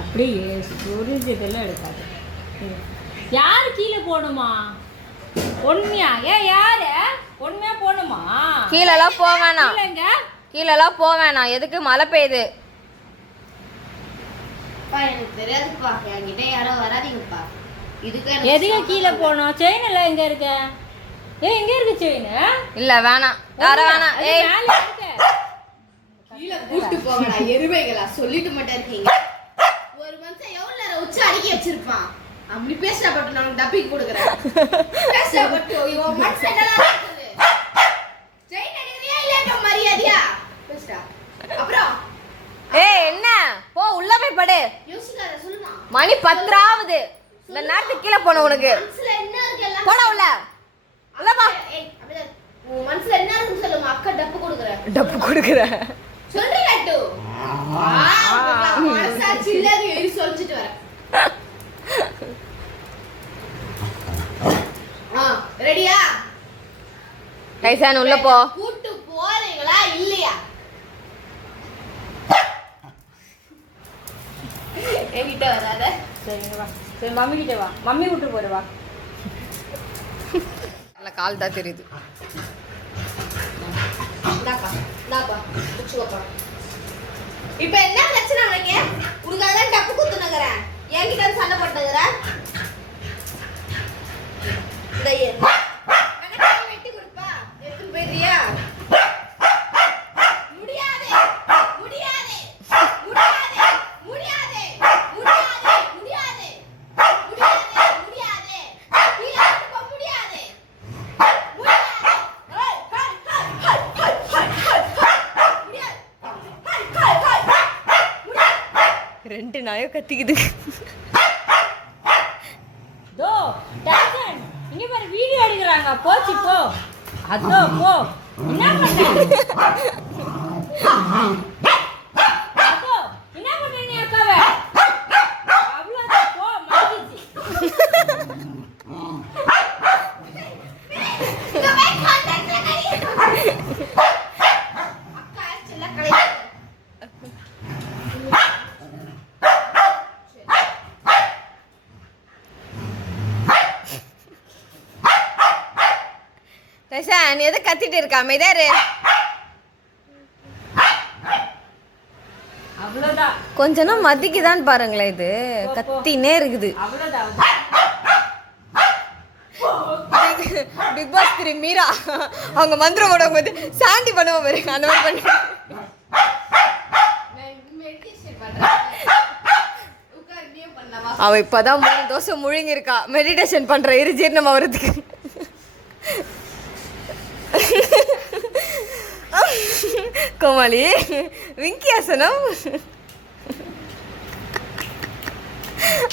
அப்படியே சொரிஞ்சதெல்லாம் எடுக்காது. யார் கீழே போகணுமா? உண்மையா? யாரு உண்மையா போகணுமா? கீழெல்லாம் போக வேணாம், கீழெல்லாம் போக வேணாம். எதுக்கு மழை பெய்யுது? எனக்கு தெரியாதுப்பா, என்கிட்ட யாரும் வராதீங்கப்பா. எதுக்கு கீழே போகணும்? செயின் எல்லாம் எங்க இருக்க? எங்க இருக்கு செயின்? இல்ல வேணாம், யார வேணாம். கீழே கூட்டு போங்கடா எருமைகளா, சொல்லிட்டு மட்டும் இருக்கீங்க. ஒரு மனுஷன் எவ்வளவு நேரம் உச்சி அடக்கி வச்சிருப்பான். அப்படி பேசுறா பட்டு நான் டப்பிக்கு கொடுக்குறேன். பேசுறா பட்டு இவன் மனுஷன் என்னடா இருக்குது? செயின் எடுக்கறியா இல்ல மரியாதையா பேசுறா. அப்புறம் என்ன போ, உள்ள போய் படு. யோசிக்காத, சொல்லுமா. மணி 10 ஆகுது. இந்த நேரத்துக்கு கீழே போன உனக்கு மனசுல என்ன இருக்கு? எல்லாம் போடா உள்ள. உள்ள வா. அப்படியே உன் மனசுல என்ன இருக்குன்னு சொல்லுமா. அக்கா டப்பு கொடுக்குறேன். டப்பு கொடுக்குற சொல்றீ கட்டு. மனசாட்சி இல்லாத எழுதி சொல்லிட்டு வரேன். ரெடியா? டைசான் உள்ள போ. கூட்டு போறீங்களா இல்லையா? என்கிட்ட வராத. சரிங்க வா. சரி மம்மி கிட்ட வா. மம்மி விட்டு போற வா. நல்ல கால் தான் தெரியுது. இப்ப என்ன பிரச்சனை உனக்கு? உனக்காக தான் டப்பு குத்துனங்கறேன். என்கிட்ட சண்டை போட்டுங்கற. வெட்டி கொடுப்பா. எடுத்து போயிரியா? முடியாது முடியாது முடியாது முடியாது முடியாது முடியாது முடியாது முடியாது கீழே போக முடியாது முடியாது. ரெண்டு நாயோ கத்திக்குது. தோ டாக்டர் இங்க பாரு வீடியோ எடுக்கறாங்க. போச்சு போ. அதோ போ. என்ன பண்ற? அதோ என்ன பண்ற நீ அக்காவே? அவ்வளவுதான் போ மாட்டிச்சு. டைசான் எதை கத்திட்டு இருக்கா? அமைதியாரு. அவ்வளவுதான். கொஞ்ச நேரம் மதிக்குதான் பாருங்களேன். இது கத்தினே இருக்குது. அவ்வளவுதான். பிக் பாஸ் 3 மீரா அவங்க மந்திரம் போடுவாங்க வந்து சாண்டி பண்ணுவோம் பாருங்க, அந்த மாதிரி பண்ணி அவ இப்பதான் 3 தோசை முழுங்கி இருக்கா. மெடிடேஷன் பண்ற ஜீரணம் ஆகிறதுக்கு. கோமாளி விங்கியாசனம்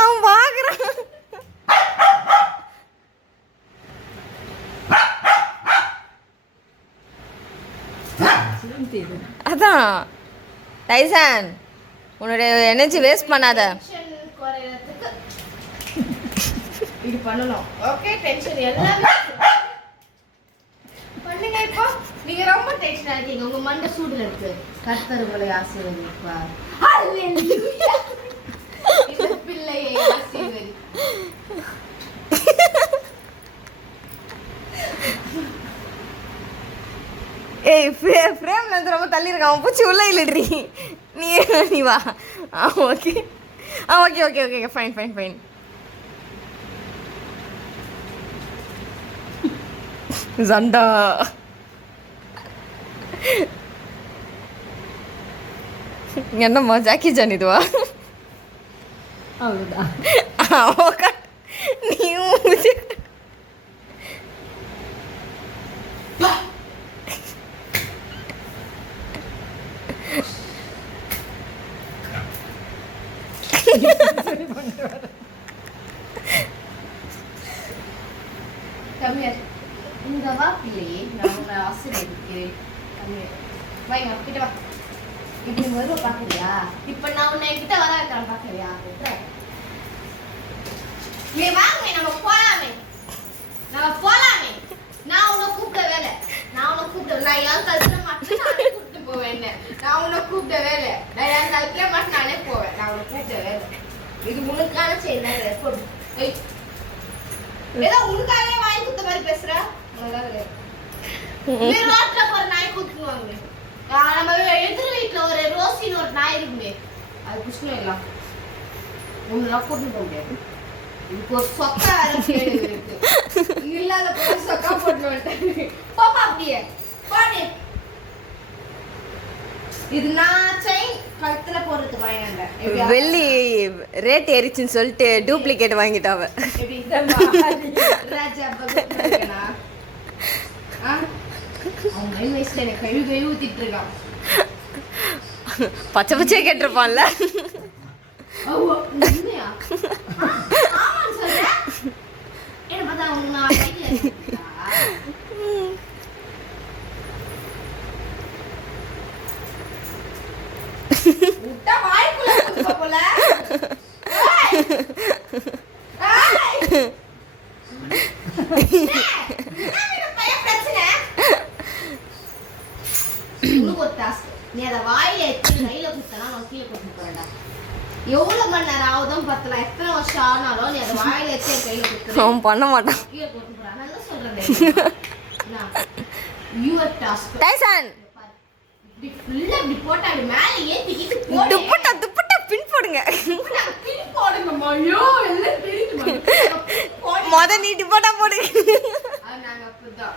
அவன் பாக்குறான். அதான் டைசான் உன்னுடைய எனர்ஜி வேஸ்ட் பண்ணாத. இது பண்ணணும். ஓகே, டென்ஷன் எல்லாமே பண்ணுங்க. இப்போ நீங்க ரொம்ப டென்ஷனா இருக்கீங்க. உங்க மண்டை சூடுல இருக்கு. கர்த்தர் உங்களை ஆசீர்வதிப்பார். ஹalleluya. இந்த பிள்ளையை ஆசீர்வதி. ஏய் ஃப்ரேம்ல இருந்து ரொம்ப தள்ளி இருக்கான். அவன் பூச்சி உள்ள இல்லடி. நீ வா. Okay okay okay okay fine fine fine. ஜண்டா என்னம்மா ஜாக்கி ஜான் இதுவா? அவ்வளவுதான். நீ இந்த வா பிள்ளையே, நான் உன்னை ஆசீர்வதிக்கிறேன். வாங்க கிட்ட வா. இப்படி வருவ பாக்குறியா? இப்ப நான் உன்னை என்கிட்ட வர வைக்கிறேன் பாக்குறியா? நீ வாங்க, நம்ம போலாமே. நான் உன்னை கூப்பிட்ட வேலை. நான் என் கழுத்துல மட்டும் நானே கூப்பிட்டு போவேன். நான் உன்னை கூப்பிட்ட வேலை. நான் என் கழுத்துல மட்டும் நானே போவேன். நான் உன்னை இது உனக்கான செயின் தான் போடு. ஏய். ஏதோ உனக்காகவே வாங்கி குத்த மாதிரி பேசுற. நீ ரோட்ல போற நாய் குத்துவாங்க. நம்ம எதிர் வீட்ல ஒரு ரோசின்னு ஒரு நாய் இருக்குமே. அது புஷ்ணம் இல்ல. உன்னலாம் கூட்டிட்டு போக முடியாது. இதுக்கு ஒரு சொக்கா வேற கேடு இருக்கு. இல்லாத போய் சொக்கா போட்டு வந்துட்டேன். பாப்பா அப்படியே. பாடி. இது நான் செயின் கழுத்துல போடுறதுக்கு வாங்கினேன். வெள்ளி ரேட் ஏறிச்சுன்னு சொல்லிட்டு டூப்ளிகேட் வாங்கிட்டாவ. எப்படி ராஜா பகவானா அவன் மைண்ட் வயசுல எனக்கு கழுவி ஊத்திட்டு இருக்கான். பச்சை பச்சையே கேட்டிருப்பான்ல. உண்மையா? ஆமான்னு சொல்றேன். என்ன பார்த்தா அவனுக்கு நான் விட்டா வாய்க்குள்ள குத்துப்ப போல. நீ அத வாயில எடுத்து கையில குத்தனா நான் கீழே கொண்டு போறேன்டா. எவ்வளவு மணி நேரம் ஆகுதும் பத்தல, எத்தனை வருஷம் ஆனாலும் நீ அத வாயில எடுத்து கையில குத்து. அவன் பண்ண மாட்டான். கீழே கொண்டு போறான். நான் சொல்றேன். Your task. டைசன் இப்படி ஃபுல்லா இப்படி போட்டா அப்படி மேல ஏத்திக்கிட்டு போடு. துப்பட்டா பின் போடுங்க. பின் போடுங்கம்மா. ஐயோ எல்லாம் தெரியுமா? மொத நீ துப்பட்டா போடு. அது நாங்க அப்படிதான்.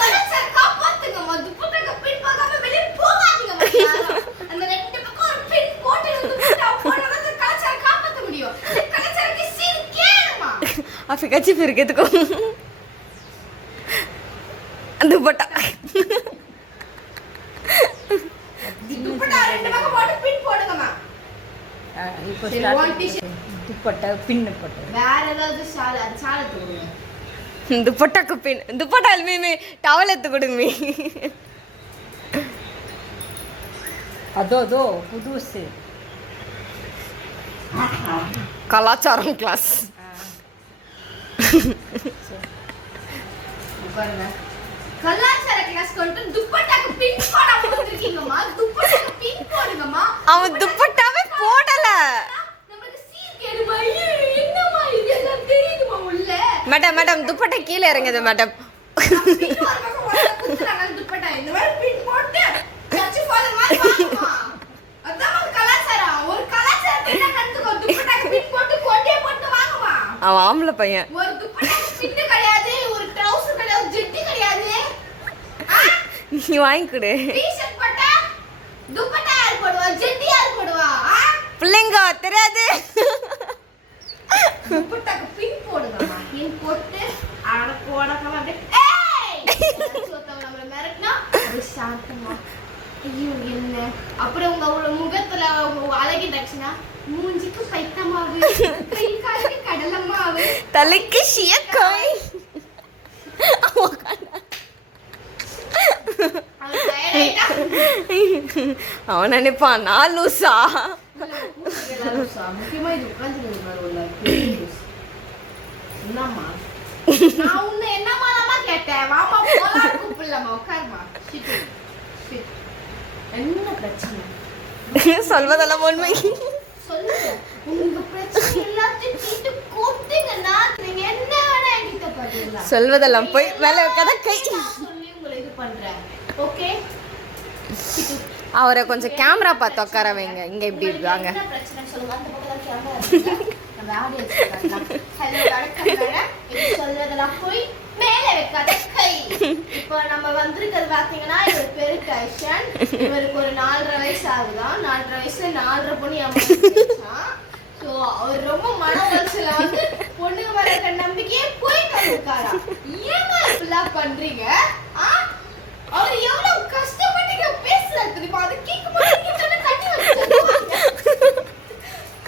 கலச்சர் காப்பாத்துங்கம்மா. துப்பட்டாக்கு பின் போகாம வெளிய போகாதீங்கம்மா யாரும். அந்த ரெண்டு பக்கம் ஒரு பின் போட்டு துப்பட்டா போடுறது கலச்சர் காப்பாத்த முடியும். கலச்சருக்கு சீன் கேளுமா. அப்ப கச்சி பிறகு எதுக்கோ துப்பட்டா துப்பட்டா ரெண்டு பக்கம் போட்டு பின் போடுங்கம்மா. இப்போ சரி, one t-shirt. துப்பட்டா பின்னு போட்டு வேற ஏதாவது ஷால் அது ஷால் எடுத்துக்கோங்க. துப்பட்டாக்கு பின் துப்பட்டா மீ டவல் எடுத்து கொடுங்க. அதோ புதுசு கலாச்சாரம் கிளாஸ். உட்காருங்க. கலாச்சார கிளாஸ் கொண்டு துப்பட்டாக்கு பின் போடாம வந்திருக்கீங்கம்மா. துப்பட்டாக்கு பின் போடுங்கம்மா. அவன் துப்பட்டாவே போடல. நமக்கு சீர் கேளுமா. என்னம்மா இது எல்லாம் தெரியுதுமா உள்ள. மேடம் துப்பட்டா கீழே இறங்குது மேடம். பின் ஒரு பக்கம் உள்ள குத்துறாங்க துப்பட்டா. இந்த மாதிரி பின் போட்டு சர்ச் ஃபாதர் மாதிரி வாங்கம்மா. அதான் கலாச்சாரம். ஒரு கலாச்சாரத்தை என்ன கண்டுக்கோ. துப்பட்டாக்கு பின் போட்டு கொண்டே போட்டு வாங்கம்மா. அவன் ஆம்பளை பையன். ஒரு துப்பட்டாக்கு பின் கிடையாது, ஒரு ட்ரவுசர் கிடையாது, ஜெட்டி கிடையாது. நீ வாங்கி கொடு. டி-ஷர்ட் போட்டா துப்பட்டா யார் போடுவா, ஜெட்டி யார் போடுவா? பிள்ளைங்க தெரியாது. துப்பட்டாக்கு பின் போடுங்கம்மா. பின் போட்டு அடக்கு உடக்கமா அப்படியே ஏய் சோத்தவங்க நம்மள மிரட்டினா அது சாந்தமா. ஐயோ என்ன அப்புறம் உங்க முகத்துல உங்க அழகிட்டாச்சுன்னா மூஞ்சிக்கு பைத்தமாவு, கை காலுக்கு கடலமாவு, தலைக்கு சியக்காய். அவன் நினைப்பான் நான் லூசா. முக்கியமா இது உட்காந்து என்னம்மா நான் உன்னை என்னம்மா கேட்டேன். வாமா போலாம் கூப்பிடலாமா. உட்காருமா. என்ன பிரச்சனை சொல்வதெல்லாம் உண்மை. சொல்லுங்க. உங்க பிரச்சனை எல்லாத்தையும் தீட்டு கூப்பிட்டீங்கன்னா நீங்க என்ன வேணா என்கிட்ட பண்ணலாம். சொல்வதெல்லாம் போய் மேல கதை கை சொல்லி உங்களை இது பண்றேன். ஓகே அவரை கொஞ்சம் கேமரா பார்த்து உட்கார வைங்க. இங்க இப்படி இருக்காங்க. என்ன பிரச்சனை சொல்லுங்க. அந்த பக்கம் கேமரா இருக்கு. நம்ம ஆடியன்ஸ் பார்க்கலாம். ஹலோ வணக்கம் மேடம். இது சொல்றதெல்லாம் போய் மேல வைக்காத கை. இப்போ நம்ம வந்திருக்கிறது பாத்தீங்கன்னா இவர் பேரு கைஷன். இவருக்கு ஒரு 4.5 வயசு ஆகுதான். 4.5 வயசுல 4.5 பொண்ணு ஏமாத்திட்டான். ஸோ அவர் ரொம்ப மன உளைச்சல வந்து பொண்ணுங்க மேல இருக்க நம்பிக்கையே போய் கண்டுக்காரா. ஏமா இப்படிலாம் பண்றீங்க? அவர் எவ்வளவு கஷ்டப்பட்டு பேசுறாரு தெரியுமா? அது கேட்க மாட்டேங்க.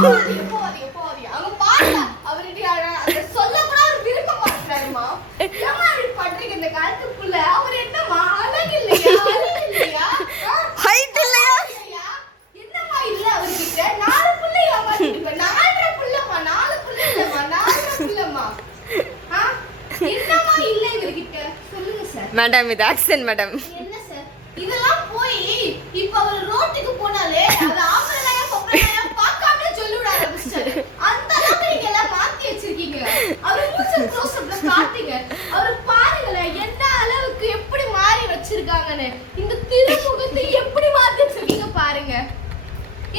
தண்ணி வச்சு போவாதீங்க. அவங்க பாருங்க. அவர்கிட்ட அதை சொல்ல கூட அவர் விரும்ப மாட்டாருமா. ஏமா இப்படி பண்றீங்க இந்த காலத்துக்குள்ள? அவர் என்னமா அழகு இல்லையா? ஹைட் இல்லையா? என்னமா இல்ல அவர்கிட்ட? 4 பிள்ளையா மாட்டிருப்ப. 4 பிள்ளைமா. 4 பிள்ளை இல்லம்மா. 4 பிள்ளைமா. என்னமா இல்ல இவர்கிட்ட சொல்லுங்க சார். மேடம் இது ஆக்சன் மேடம். என்ன சார் இதெல்லாம் போய் இப்ப அவர் ரோட்டுக்கு போனாலே அது ஆம்பளையா பொம்பளையா பார்க்காம சொல்லிவிட ஆரம்பிச்சாரு. இருக்காங்கன்னு. இந்த திருமுகத்தை எப்படி மாத்தி வச்சிருக்கீங்க பாருங்க.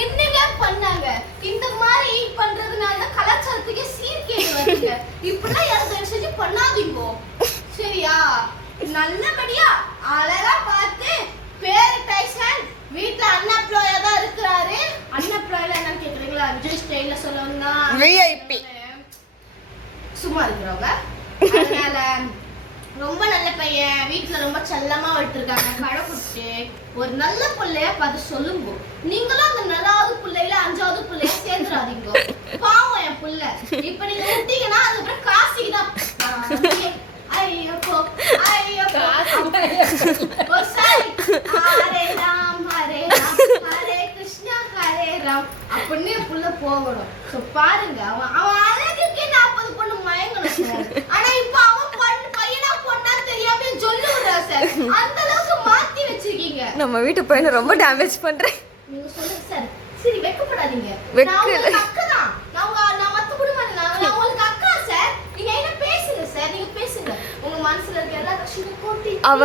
என்னங்க பண்ணாங்க? இந்த மாதிரி பண்றதுனால தான் கலாச்சாரத்துக்கே சீர்கேடு வருதுங்க. இப்படிலாம் யாரும் தயவு செஞ்சு பண்ணாதீங்க. சரியா? நல்லபடியா அழகா பார்த்து பேரு டைசன் வீட்ல அன்எம்ப்ளாயா தான் இருக்கிறாரு. அன்எம்ப்ளாய்ல என்னன்னு கேக்குறீங்களா? விஜய் ஸ்டைல்ல சொல்லணும்னா VIP. சும்மா இருக்கிறவங்க. அதனால ரொம்ப நல்ல பையன், வீட்டுல ரொம்ப செல்லமா வளர்த்துருக்காங்க, கடை குடிச்சு ஒரு நல்ல பிள்ளைய பார்த்து சொல்லுங்க. நீங்களும் அந்த 4வது பிள்ளையில 5வது பிள்ளைய சேர்ந்துடாதீங்க. பாவம் என் பிள்ளை. இப்ப நீங்க விட்டீங்கன்னா அதுக்கப்புறம் காசிக்கு தான். ஐயப்போ ஐயப்போ ஹரே ராம் ஹரே கிருஷ்ணா ஹரே ராம் அப்படின்னு என் புள்ள போகணும். சோ பாருங்க, அவன் அழகுக்கே 40 பொண்ணு மயங்கணும் சார். ஆனா இப்ப அவன் பையனா பொண்ணா தெரியாம சொல்லுறா சார். அந்த அளவுக்கு மாத்தி வச்சிருக்கீங்க. நம்ம வீட்டு பையனை ரொம்ப டேமேஜ் பண்றேன். நீங்க சொல்லுங்க சார். சரி வெக்கப்படாதீங்க. வெக்க- நான் உங்களுக்கு அக்கா தான். நான் மத்த குடும்பம் நான் உங்களுக்கு அக்கா சார். நீங்க என்ன பேசுங்க சார். நீங்க பேசுங்க. உங்க மனசுல இருக்க எல்லா கஷ்டத்தையும் கொட்டி அவ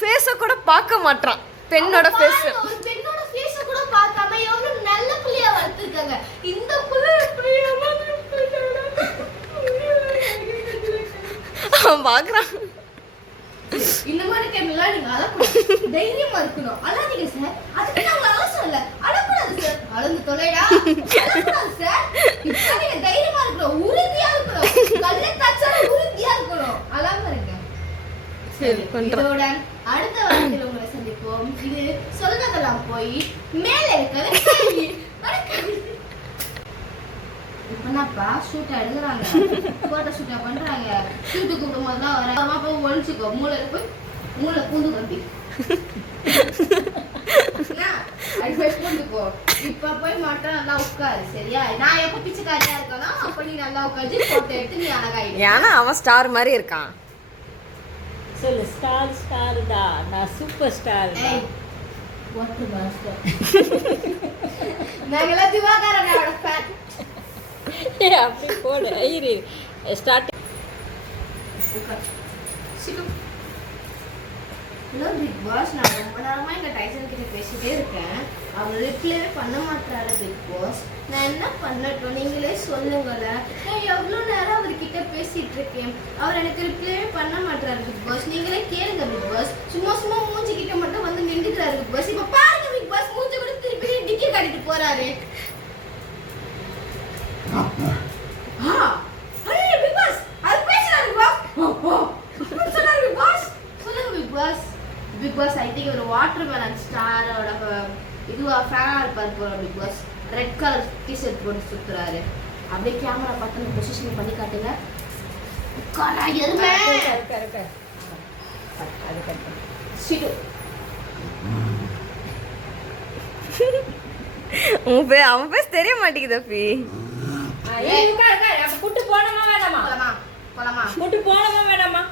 ஃபேஸ கூட பார்க்க மாட்டான். பெண்ணோட ஃபேஸ். ஒரு பெண்ணோட ஃபேஸ கூட பார்க்காம எவ்வளவு நல்ல புள்ளையா வளர்த்திருக்காங்க. இந்த புள்ள எப்படி அவன் பாக்குறான். இந்த மாதிரி டைம்ல நீங்க அழக்கூடாது. தைரியமா இருக்கணும். அழாதீங்க சார். அதுக்கு நான் உங்களை அழ சொல்லல. அழக்கூடாது சார். அழந்து தொலைடா. அழக்கூடாது சார். இப்ப நீங்க தைரியமா இருக்கணும். உறுதியா இருக்கணும். கல்லை தச்சால உறுதியா இருக்கணும். அழாம இருங்க. சரி பண்றேன். இதோட அடுத்த வாரத்தில் உங்களை சந்திப்போம். இது சொல்றதெல்லாம் போய் மேலே இருக்கிறது கேள்வி. இப்பனாப்பா ஷூட் எடுக்கிறாங்க, போட்டோ ஷூட்டா பண்றாங்க. ஷூட்டு கூப்பிடும் போதுலாம் வர போய் ஒழிச்சுக்கோ. மூளை பூந்து கொண்டி பூந்துக்கோ. இப்ப போய் மட்டும் நல்லா உட்காரு. சரியா? நான் எப்ப பிச்சைக்காரியா இருக்கனோ அப்ப நீ நல்லா உட்காந்து போட்டோ எடுத்து நீ அழகாயிடு. ஏன்னா அவன் ஸ்டார் மாதிரி இருக்கான். சொல்லு. ஸ்டார் தான். நான் சூப்பர் ஸ்டார் தான். Water master. நாங்கெல்லாம் திவாகரனோட ஃபேன். அப்படி போடு. ஐயரி ஸ்டார்ட். Hello Bigg Boss. நான் ரொம்ப நேரமா எங்க டைசன் கிட்ட பேசிட்டே இருக்கேன். அவர் ரிப்ளே பண்ண மாட்டாரு பிக் பாஸ். நான் என்ன பண்ணட்டும் நீங்களே சொல்லுங்களேன். நான் எவ்வளோ நேரம் அவர்கிட்ட பேசிட்டு இருக்கேன். அவர் எனக்கு ரிப்ளே பண்ண மாட்டாரு பிக் பாஸ். நீங்களே கேளுங்க பிக் பாஸ். சும்மா சும்மா மூஞ்சி கிட்ட மட்டும் வந்து நின்றுக்கிறாரு பிக் பாஸ். இப்ப பாருங்க பிக் பாஸ் மூஞ்சி கூட திருப்பி டிக்கி காட்டிட்டு போறாரு. பிக் பாஸ் அது பேசுறாரு பிக் பாஸ். சொல்றாரு பிக் பாஸ். சொல்லுங்க Bigg Boss. Bigg Boss I think ஒரு வாட்டர் மெலன் ஸ்டாரோட இதுவா ஃபேனா இருப்பாரு போல Bigg Boss. Red colour T-shirt போட்டு சுத்துறாரு. அப்படியே கேமரா பார்த்து பொசிஷன் பண்ணி காட்டுங்க. உட்காரா எருமை. சிடு. அவன் பேச தெரிய மாட்டேங்குது அப்பி. கூட்டு போனமா வேணாமா? போலாமா போலாமா? கூட்டு போனமா வேணாமா?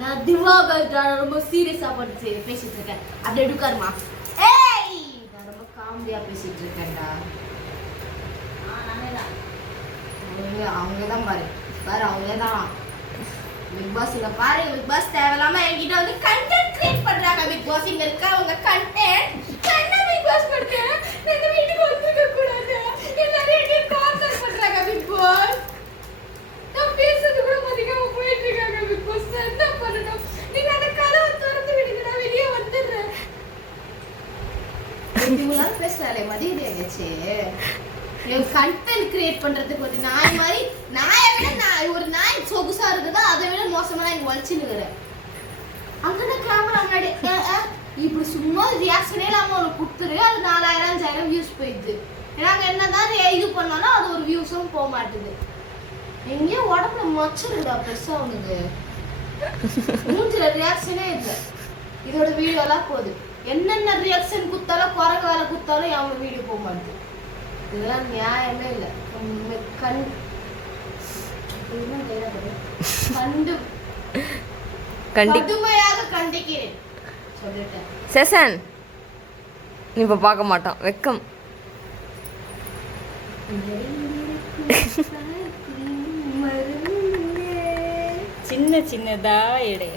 நான் திவாகர் ரொம்ப சீரியஸா படிச்சு பேசிட்டு இருக்கேன். அப்படியே எடுக்காருமா. ஏய் நான் ரொம்ப காமெடியா பேசிட்டு இருக்கேன்டா. அவங்கதான் பாரு பாரு அவங்கதான் பிக் பாஸ். இங்க பாரு பிக் பாஸ் தேவையில்லாம என்கிட்ட வந்து கண்டென்ட் கிரியேட் பண்றாங்க. பிக் பாஸ் இங்க இருக்க அவங்க கண்டென்ட் என்ன பிக் பாஸ் பண்றேன். எங்க வீட்டுக்கு வந்துக்க கூடாது. எல்லாரும் என்ன கான்டாக்ட் பண்றாங்க பிக் பாஸ். நான் பேசுறது கூட மதிக்காம போயிட்டு இருக்காங்க பிக் பாஸ். என்ன பண்ணணும்? நீங்க அந்த கதவை திறந்து விடுங்க. நான் வெளியே வந்துடுறேன். இவங்களா பேசுறாளே மதியது எங்கச்சு கண்டென்ட் கிரியேட் பண்றதுக்கு ஒரு நாய் மாதிரி நாயை விட ஒரு நாய் சொகுசா இருக்குதா அதை விட மோசமா நான் இங்க வலிச்சுன்னுக்கிறேன். அங்கே கேமரா முன்னாடி இப்படி சும்மா ரியாக்ஷனே இல்லாம ஒன்று கொடுத்துரு. அது 4000-5000 வியூஸ் போயிடுது. நாங்க என்னதான் இது பண்ணாலும் அது ஒரு வியூஸும் போக மாட்டுது. எங்கேயோ உடம்புல மச்சிருடா பெருசா உனக்கு. மூஞ்சில ரியாக்ஷனே இல்லை. இதோட வீடியோலாம் போகுது. என்னென்ன ரியாக்ஷன் குத்தாலும் குரங்கு வேலை குத்தாலும் எவன் வீடியோ போக மாட்டுது. இதெல்லாம் நியாயமே இல்லை. கடுமையாக கண்டிக்கிறேன் சொல்லிட்டேன். செசன் நீ இப்ப பார்க்க மாட்டான். வெக்கம் சின்ன சின்னதா எடு